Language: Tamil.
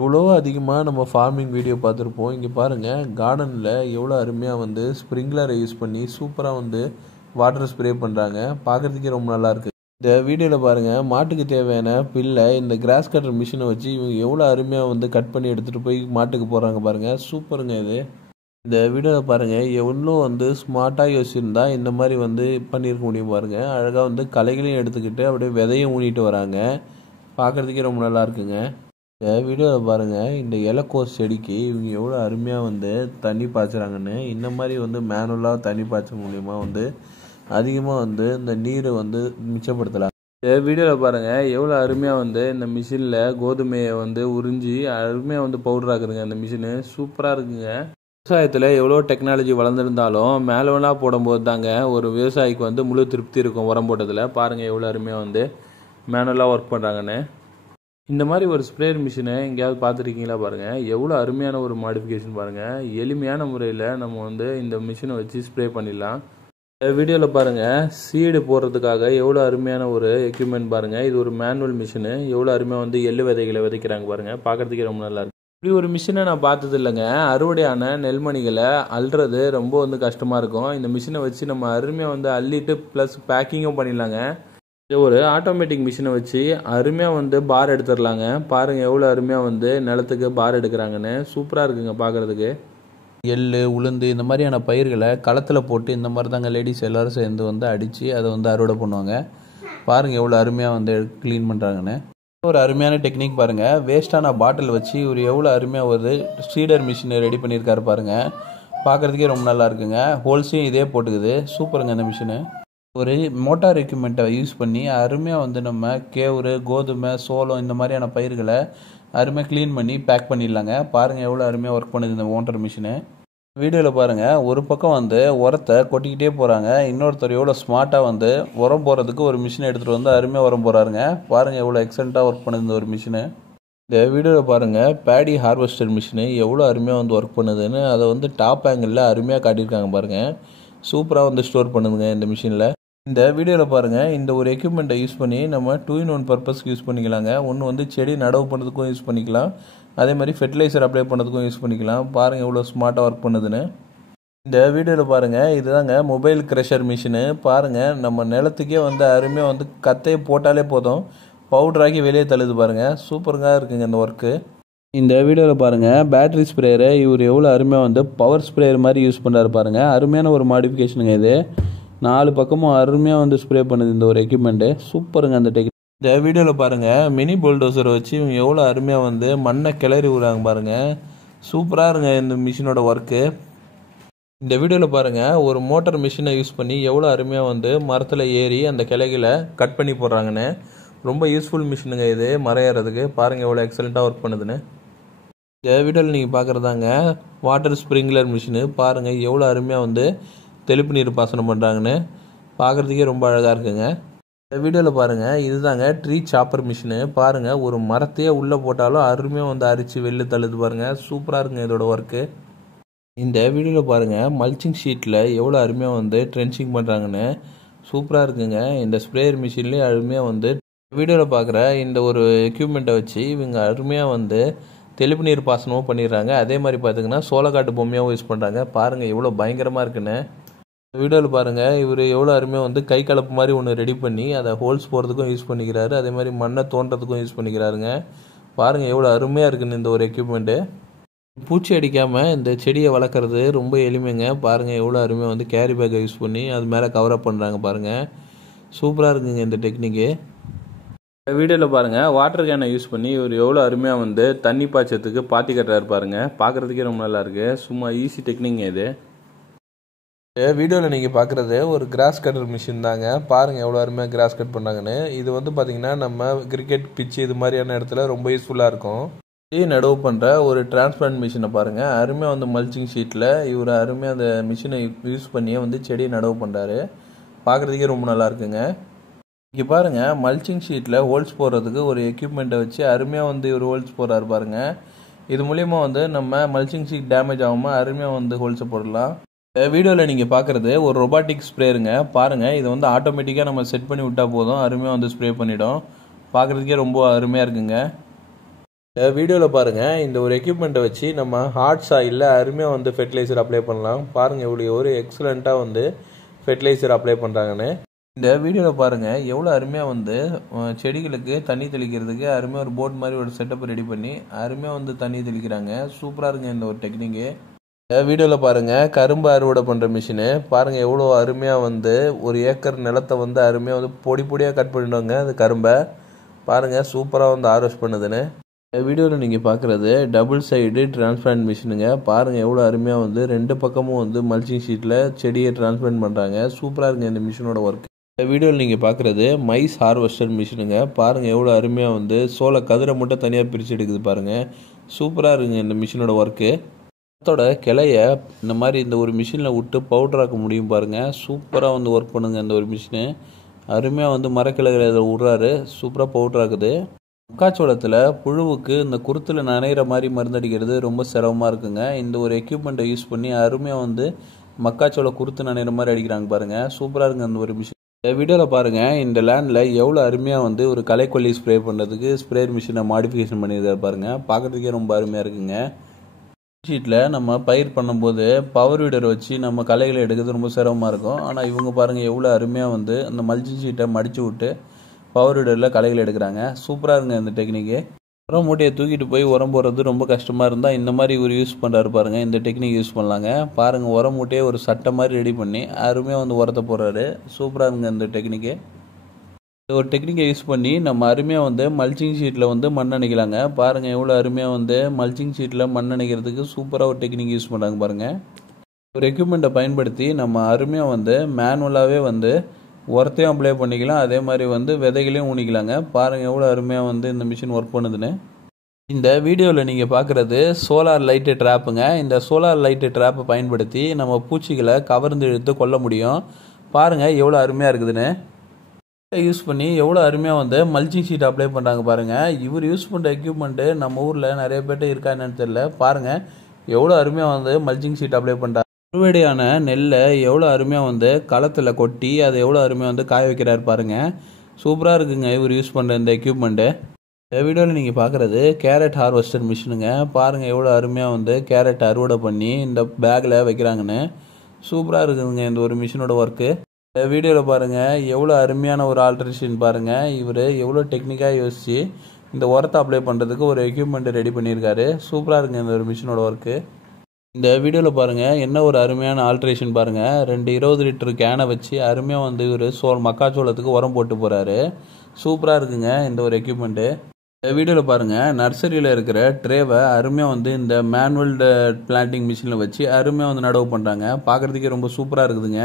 எவ்வளோ அதிகமாக நம்ம ஃபார்மிங் வீடியோ பார்த்துருப்போம். இங்கே பாருங்கள், கார்டனில் எவ்வளோ அருமையாக வந்து ஸ்ப்ரிங்க்லரை யூஸ் பண்ணி சூப்பராக வந்து வாட்டர் ஸ்ப்ரே பண்ணுறாங்க. பார்க்குறதுக்கே ரொம்ப நல்லாயிருக்கு. இந்த வீடியோவில் பாருங்கள், மாட்டுக்கு தேவையான பில்லை இந்த கிராஸ் கட்டர் மிஷினை வச்சு இவங்க எவ்வளோ அருமையாக வந்து கட் பண்ணி எடுத்துகிட்டு போய் மாட்டுக்கு போடுறாங்க பாருங்கள். சூப்பருங்க இது. இந்த வீடியோவில் பாருங்கள், எவ்வளோ வந்து ஸ்மார்ட்டாக யோசிச்சிருந்தா இந்த மாதிரி வந்து பண்ணியிருக்க முடியும் பாருங்கள். அழகாக வந்து களைகளையும் எடுத்துக்கிட்டு அப்படியே விதையும் ஊனிட்டு வராங்க. பார்க்குறதுக்கே ரொம்ப நல்லா இருக்குங்க. இந்த வீடியோவில் பாருங்கள், இந்த இலக்கோஸ் செடிக்கு இவங்க எவ்வளோ அருமையாக வந்து தண்ணி பாய்ச்சுறாங்கன்னு. இந்த மாதிரி வந்து மேனுவலாக தண்ணி பாய்ச்ச மூலிமா வந்து அதிகமாக வந்து இந்த நீரை வந்து மிச்சப்படுத்தலாம். இந்த வீடியோவில் பாருங்கள், எவ்வளோ அருமையாக வந்து இந்த மிஷினில் கோதுமையை வந்து உறிஞ்சி அருமையாக வந்து பவுடர் ஆக்குதுங்க. இந்த மிஷினு சூப்பராக இருக்குங்க. விவசாயத்தில் எவ்வளோ டெக்னாலஜி வளர்ந்துருந்தாலும் மேலுவலாக போடும்போது தாங்க ஒரு விவசாயிக்கு வந்து முழு திருப்தி இருக்கும். உரம் போட்டதில் பாருங்கள் எவ்வளோ அருமையாக வந்து மேனுவலாக ஒர்க் பண்ணுறாங்கன்னு. இந்த மாதிரி ஒரு ஸ்ப்ரேயர் மிஷினை எங்கேயாவது பார்த்துருக்கீங்களா பாருங்கள். எவ்வளோ அருமையான ஒரு மாடிஃபிகேஷன் பாருங்கள். எளிமையான முறையில் நம்ம வந்து இந்த மிஷினை வச்சு ஸ்ப்ரே பண்ணிடலாம். வீடியோவில் பாருங்கள், சீடு போடுறதுக்காக எவ்வளோ அருமையான ஒரு எக்யூப்மெண்ட் பாருங்கள். இது ஒரு மேனுவல் மிஷினு. எவ்வளோ அருமையாக வந்து எள்ளு விதைகளை விதைக்கிறாங்க பாருங்கள். பார்க்குறதுக்கே ரொம்ப நல்லாயிருக்கு. இப்படி ஒரு மிஷினை நான் பார்த்தது இல்லைங்க. அறுவடையான நெல்மணிகளை அள்ளுறது ரொம்ப வந்து கஷ்டமாக இருக்கும். இந்த மிஷினை வச்சு நம்ம அருமையாக வந்து அள்ளிட்டு ப்ளஸ் பேக்கிங்கும் பண்ணிடலாங்க. இது ஒரு ஆட்டோமேட்டிக் மிஷினை வச்சு அருமையாக வந்து பார் எடுத்துடலாங்க. பாருங்கள் எவ்வளோ அருமையாக வந்து நிலத்துக்கு பார் எடுக்கிறாங்கன்னு. சூப்பராக இருக்குங்க பார்க்குறதுக்கு. எள்ளு, உளுந்து இந்த மாதிரியான பயிர்களை களத்தில் போட்டு இந்த மாதிரி தாங்க லேடிஸ் எல்லோரும் சேர்ந்து வந்து அடித்து அதை வந்து அறுவடை பண்ணுவாங்க. பாருங்கள் எவ்வளோ அருமையாக வந்து க்ளீன் பண்ணுறாங்கன்னு. ஒரு அருமையான டெக்னிக் பாருங்கள். வேஸ்ட்டான பாட்டில் வச்சு ஒரு எவ்வளோ அருமையாக ஒரு சீடர் மிஷினை ரெடி பண்ணியிருக்காரு பாருங்கள். பார்க்குறதுக்கே ரொம்ப நல்லா இருக்குங்க. ஹோல்ஸையும் இதே போட்டுக்குது. சூப்பருங்க இந்த மிஷினு. ஒரு மோட்டார் எக்யூப்மெண்ட்டை யூஸ் பண்ணி அருமையாக வந்து நம்ம கேவுரு, கோதுமை, சோளம் இந்த மாதிரியான பயிர்களை அருமையாக க்ளீன் பண்ணி பேக் பண்ணிடலாங்க. பாருங்கள் எவ்வளோ அருமையாக ஒர்க் பண்ணுது இந்த மோட்டார் மிஷினு. வீடியோவில் பாருங்கள், ஒரு பக்கம் வந்து உரத்தை கொட்டிக்கிட்டே போகிறாங்க. இன்னொருத்தர் எவ்வளோ ஸ்மார்ட்டாக வந்து உரம் போடுறதுக்கு ஒரு மிஷினை எடுத்துகிட்டு வந்து அருமையாக உரம் போடுறாருங்க. பாருங்கள் எவ்வளோ எக்ஸலண்ட்டாக ஒர்க் பண்ணுது இந்த ஒரு மிஷினு. இந்த வீடியோவில் பாருங்கள், பேடி ஹார்வெஸ்டர் மிஷினு எவ்வளோ அருமையாக வந்து ஒர்க் பண்ணுதுன்னு அதை வந்து டாப் ஆங்கிளில் அருமையாக காட்டியிருக்காங்க பாருங்கள். சூப்பராக வந்து ஸ்டோர் பண்ணுதுங்க இந்த மிஷினில். இந்த வீடியோவில் பாருங்கள், இந்த ஒரு எக்யூப்மெண்ட்டை யூஸ் பண்ணி நம்ம 2-in-1 பர்பஸ்க்கு யூஸ் பண்ணிக்கலாங்க. ஒன்று வந்து செடி நடவு பண்ணுறதுக்கும் யூஸ் பண்ணிக்கலாம், அதே மாதிரி ஃபெர்டிலைசர் அப்ளை பண்ணுறதுக்கும் யூஸ் பண்ணிக்கலாம். பாருங்கள் எவ்வளோ ஸ்மார்ட்டாக ஒர்க் பண்ணுதுன்னு. இந்த வீடியோவில் பாருங்கள், இதுதாங்க மொபைல் க்ரஷர் மிஷினு. பாருங்கள், நம்ம நிலத்துக்கே வந்து அருமையாக வந்து கத்தையை போட்டாலே போதும் பவுடராக்கி வெளியே தள்ளுது பாருங்கள். சூப்பராக இருக்குங்க இந்த ஒர்க்கு. இந்த வீடியோவில் பாருங்கள், பேட்டரி ஸ்ப்ரேயரை இவர் எவ்வளோ அருமையாக வந்து பவர் ஸ்ப்ரேயர் மாதிரி யூஸ் பண்ணுறாரு பாருங்கள். அருமையான ஒரு மாடிஃபிகேஷனுங்க இது. 4 பக்கமும் அருமையாக வந்து ஸ்ப்ரே பண்ணுது இந்த ஒரு எக்யூப்மெண்ட்டு. சூப்பருங்க அந்த டெக்னிக். இந்த வீடியோவில் பாருங்கள், மினி புல்டோசரை வச்சு இவங்க எவ்வளோ அருமையாக வந்து மண்ணை கிளறி விடுறாங்க பாருங்கள். சூப்பராக இருங்க இந்த மிஷினோட ஒர்க்கு. இந்த வீடியோவில் பாருங்கள், ஒரு மோட்டார் மிஷினை யூஸ் பண்ணி எவ்வளோ அருமையாக வந்து மரத்தில் ஏறி அந்த கிளைகளை கட் பண்ணி போடுறாங்கன்னு. ரொம்ப யூஸ்ஃபுல் மிஷினுங்க இது மரம் ஏறதுக்கு. பாருங்கள் எவ்வளோ எக்ஸலண்ட்டாக ஒர்க் பண்ணுதுன்னு. இந்த வீடியோவில் நீங்கள் பார்க்குறதாங்க வாட்டர் ஸ்ப்ரிங்க்லர் மிஷினு. பாருங்கள் எவ்வளோ அருமையாக வந்து தெளிப்பு நீர் பாசனம் பண்ணுறாங்கன்னு. பார்க்குறதுக்கே ரொம்ப அழகாக இருக்குங்க. இந்த வீடியோவில் பாருங்கள், இதுதாங்க ட்ரீ சாப்பர் மிஷினு. பாருங்கள், ஒரு மரத்தையே உள்ளே போட்டாலும் அருமையாக வந்து அரிச்சு வெளில தள்ளுது பாருங்கள். சூப்பராக இருக்குங்க இதோட ஒர்க்கு. இந்த வீடியோவில் பாருங்கள், மல்ச்சிங் ஷீட்டில் எவ்வளோ அருமையாக வந்து ட்ரென்ச்சிங் பண்ணுறாங்கன்னு. சூப்பராக இருக்குங்க. இந்த ஸ்ப்ரேயர் மிஷின்லேயே அருமையாக வந்து வீடியோவில் பார்க்குற இந்த ஒரு எக்யூப்மெண்ட்டை வச்சு இவங்க அருமையாக வந்து தெளிப்பு நீர் பாசனமும் பண்ணிடுறாங்க. அதே மாதிரி பார்த்திங்கன்னா சோளக்காட்டு பொம்மையாகவும் யூஸ் பண்ணுறாங்க. பாருங்கள் எவ்வளோ பயங்கரமாக இருக்குன்னு. வீடியோவில் பாருங்கள், இவர் எவ்வளோ அருமையாக வந்து கை கலப்பு மாதிரி ஒன்று ரெடி பண்ணி அதை ஹோல்ஸ் போடுறதுக்கும் யூஸ் பண்ணிக்கிறாரு. அதே மாதிரி மண்ணை தோன்றதுக்கும் யூஸ் பண்ணிக்கிறாருங்க. பாருங்கள் எவ்வளோ அருமையாக இருக்குன்னு இந்த ஒரு எக்யூப்மெண்ட்டு. பூச்சி அடிக்காமல் இந்த செடியை வளர்க்குறது ரொம்ப எளிமைங்க. பாருங்கள் எவ்வளோ அருமையாக வந்து கேரி பேக்கை யூஸ் பண்ணி அது மேலே கவரப் பண்ணுறாங்க பாருங்கள். சூப்பராக இருக்குங்க இந்த டெக்னிக்கு. வீடியோவில் பாருங்கள், வாட்டர் கேனை யூஸ் பண்ணி இவர் எவ்வளோ அருமையாக வந்து தண்ணி பாய்ச்சத்துக்கு பாத்தி கட்டுறாரு பாருங்கள். பார்க்குறதுக்கே ரொம்ப நல்லாயிருக்கு. சும்மா ஈஸி டெக்னிக் இது. வீடியோவில் நீங்கள் பார்க்குறது ஒரு கிராஸ் கட்டர் மிஷின் தாங்க. பாருங்கள் எவ்வளோ அருமையாக கிராஸ் கட் பண்ணாங்கன்னு. இது வந்து பார்த்திங்கன்னா நம்ம கிரிக்கெட் பிச்சு இது மாதிரியான இடத்துல ரொம்ப யூஸ்ஃபுல்லாக இருக்கும். செடியை நடவு பண்ணுற ஒரு டிரான்ஸ்பிளான்ட் மிஷினை பாருங்கள். அருமையாக வந்து மல்ச்சிங் ஷீட்டில் இவர் அருமையாக அந்த மிஷினை யூஸ் பண்ணியே வந்து செடியை நடவு பண்ணுறாரு. பார்க்குறதுக்கே ரொம்ப நல்லா இருக்குங்க. இங்கே பாருங்கள், மல்ச்சிங் ஷீட்டில் ஹோல்ஸ் போடுறதுக்கு ஒரு எக்யூப்மெண்ட்டை வச்சு அருமையாக வந்து இவர் ஹோல்ஸ் போடுறாரு பாருங்கள். இது மூலிமா வந்து நம்ம மல்ச்சிங் ஷீட் டேமேஜ் ஆகாமல் அருமையாக வந்து ஹோல்ஸை போடலாம். வீடியோவில் நீங்கள் பார்க்குறது ஒரு ரொபாட்டிக் ஸ்ப்ரேயருங்க. பாருங்கள், இதை வந்து ஆட்டோமேட்டிக்காக நம்ம செட் பண்ணி விட்டால் போதும் அருமையாக வந்து ஸ்ப்ரே பண்ணிவிடும். பார்க்குறதுக்கே ரொம்ப அருமையாக இருக்குங்க. வீடியோவில் பாருங்கள், இந்த ஒரு எக்யூப்மெண்ட்டை வச்சு நம்ம ஹாட் சாயிலில் அருமையாக வந்து ஃபெர்டிலைசர் அப்ளை பண்ணலாம். பாருங்கள் இவ்வளோ ஒரு எக்ஸலண்ட்டாக வந்து ஃபெர்டிலைசர் அப்ளை பண்ணுறாங்கன்னு. இந்த வீடியோவில் பாருங்கள் எவ்வளோ அருமையாக வந்து செடிகளுக்கு தண்ணி தெளிக்கிறதுக்கு அருமையாக ஒரு போட் மாதிரி ஒரு செட்டப் ரெடி பண்ணி அருமையாக வந்து தண்ணி தெளிக்கிறாங்க. சூப்பராக இருக்குங்க இந்த ஒரு டெக்னிக்கு. வீடியோவில் பாருங்கள் கரும்பு அறுவடை பண்ணுற மிஷினு. பாருங்கள் எவ்வளோ அருமையாக வந்து ஒரு ஏக்கர் நிலத்தை வந்து அருமையாக வந்து பொடி பொடியாக கட் பண்ணிடுவாங்க. அது கரும்பை பாருங்கள் சூப்பராக வந்து ஹார்வெஸ்ட் பண்ணுதுன்னு. வீடியோவில் நீங்கள் பார்க்குறது டபுள் சைடு டிரான்ஸ்பிளான்ட் மிஷினுங்க. பாருங்கள் எவ்வளோ அருமையாக வந்து ரெண்டு பக்கமும் வந்து மல்ச்சிங் ஷீட்டில் செடியை டிரான்ஸ்பிளான்ட் பண்ணுறாங்க. சூப்பராக இருக்குங்க இந்த மிஷினோட ஒர்க். வீடியோவில் நீங்கள் பார்க்குறது மைஸ் ஹார்வெஸ்டர் மிஷினுங்க. பாருங்கள் எவ்வளோ அருமையாக வந்து சோள கதிரை மட்டும் தனியாக பிரித்து எடுக்குது பாருங்கள். சூப்பராக இருக்குங்க இந்த மிஷினோட ஒர்க்கு. மரத்தோட கிளைய இந்த மாதிரி இந்த ஒரு மிஷினில் விட்டு பவுடராக்க முடியும் பாருங்கள். சூப்பராக வந்து ஒர்க் பண்ணுங்க இந்த ஒரு மிஷினு. அருமையாக வந்து மரக்கிளைகளை இதை விட்றாரு. சூப்பராக பவுடராக்குது. மக்காச்சோளத்தில் புழுவுக்கு இந்த குருத்தில் நனைகிற மாதிரி மருந்தடிக்கிறது ரொம்ப சிரமமாக இருக்குங்க. இந்த ஒரு எக்யூப்மெண்ட்டை யூஸ் பண்ணி அருமையாக வந்து மக்காச்சோள குருத்து நனைகிற மாதிரி அடிக்கிறாங்க பாருங்கள். சூப்பராக இருக்குங்க அந்த ஒரு மிஷின். இந்த வீடியோவில் பாருங்கள் இந்த லேண்டில் எவ்வளோ அருமையாக வந்து ஒரு களைக்கொல்லி ஸ்ப்ரே பண்ணுறதுக்கு ஸ்ப்ரேயர் மிஷினை மாடிஃபிகேஷன் பண்ணியிருக்காரு பாருங்கள். பார்க்குறதுக்கே ரொம்ப அருமையாக இருக்குங்க. ஷீட்டில் நம்ம பயிர் பண்ணும்போது பவர் வீடர் வச்சு நம்ம களைகளை எடுக்கிறது ரொம்ப சிரமமாக இருக்கும். ஆனால் இவங்க பாருங்கள் எவ்வளோ அருமையாக வந்து அந்த மல்ச்சிங் ஷீட்டை மடித்து விட்டு பவர் வீடரில் களைகள் எடுக்கிறாங்க. சூப்பராக இருங்க இந்த டெக்னிக்கு. உரம் மூட்டையை தூக்கிட்டு போய் உரம் போடுறது ரொம்ப கஷ்டமாக இருந்தால் இந்த மாதிரி ஒரு யூஸ் பண்ணுறாரு பாருங்கள். இந்த டெக்னிக் யூஸ் பண்ணலாங்க. பாருங்கள் உரம் மூட்டையை ஒரு சட்டை மாதிரி ரெடி பண்ணி அருமையாக வந்து உரத்தை போடுறாரு. சூப்பராக இருங்க இந்த டெக்னிக்கு. ஒரு டெக்னிக்கை யூஸ் பண்ணி நம்ம அருமையாக வந்து மல்ச்சிங் ஷீட்டில் வந்து மண் அணைக்கலாங்க. பாருங்கள் எவ்வளோ அருமையாக வந்து மல்ச்சிங் ஷீட்டில் மண் அணைக்கிறதுக்கு சூப்பராக ஒரு டெக்னிக் யூஸ் பண்ணுறாங்க பாருங்கள். ஒரு எக்யூப்மெண்ட்டை பயன்படுத்தி நம்ம அருமையாக வந்து மேனுவலாகவே வந்து உரத்தையும் அப்ளை பண்ணிக்கலாம். அதே மாதிரி வந்து விதைகளையும் ஊனிக்கலாங்க. பாருங்கள் எவ்வளோ அருமையாக வந்து இந்த மிஷின் ஒர்க் பண்ணுதுன்னு. இந்த வீடியோவில் நீங்கள் பார்க்குறது சோலார் லைட்டு ட்ராப்புங்க. இந்த சோலார் லைட்டு ட்ராப்பை பயன்படுத்தி நம்ம பூச்சிகளை கவர்ந்து இழுத்து கொல்ல முடியும். பாருங்கள் எவ்வளோ அருமையாக இருக்குதுன்னு. யூஸ் பண்ணி எவ்வளோ அருமையாக வந்து மல்ச்சிங் ஷீட் அப்ளை பண்ணுறாங்க பாருங்கள். இவர் யூஸ் பண்ணுற எக்யூப்மெண்ட்டு நம்ம ஊரில் நிறைய பேர்ட்ட இருக்கா என்னன்னு தெரியல. பாருங்கள் எவ்வளோ அருமையாக வந்து மல்ச்சிங் ஷீட் அப்ளை பண்ணுறாங்க. அறுவடையான நெல்லை எவ்வளோ அருமையாக வந்து களத்தில் கொட்டி அதை எவ்வளோ அருமையாக வந்து காய வைக்கிறாரு பாருங்கள். சூப்பராக இருக்குங்க இவர் யூஸ் பண்ணுற இந்த எக்யூப்மெண்ட்டு. இந்த வீடியோவில் நீங்கள் பார்க்குறது கேரட் ஹார்வெஸ்டர் மிஷினுங்க. பாருங்கள் எவ்வளோ அருமையாக வந்து கேரட் அறுவடை பண்ணி இந்த பேக்கில் வைக்கிறாங்கன்னு. சூப்பராக இருக்குதுங்க இந்த ஒரு மிஷினோட ஒர்க்கு. இந்த வீடியோவில் பாருங்கள் எவ்வளோ அருமையான ஒரு ஆல்ட்ரேஷன் பாருங்கள். இவர் எவ்வளோ டெக்னிக்காக யோசித்து இந்த உரத்தை அப்ளை பண்ணுறதுக்கு ஒரு எக்யூப்மெண்ட்டை ரெடி பண்ணியிருக்காரு. சூப்பராக இருக்குங்க இந்த ஒரு மிஷினோட ஒர்க்கு. இந்த வீடியோவில் பாருங்கள் என்ன ஒரு அருமையான ஆல்ட்ரேஷன் பாருங்கள். 2 20 லிட்டர் கேனை வச்சு அருமையாக வந்து ஒரு மக்காச்சோளத்துக்கு உரம் போட்டு போகிறாரு. சூப்பராக இருக்குங்க இந்த ஒரு எக்யூப்மெண்ட்டு. இந்த வீடியோவில் பாருங்கள் நர்சரியில் இருக்கிற ட்ரேவை அருமையாக வந்து இந்த மேனுவல் பிளான்டிங் மிஷினில் வச்சு அருமையாக வந்து நடவு பண்ணுறாங்க. பார்க்குறதுக்கே ரொம்ப சூப்பராக இருக்குதுங்க.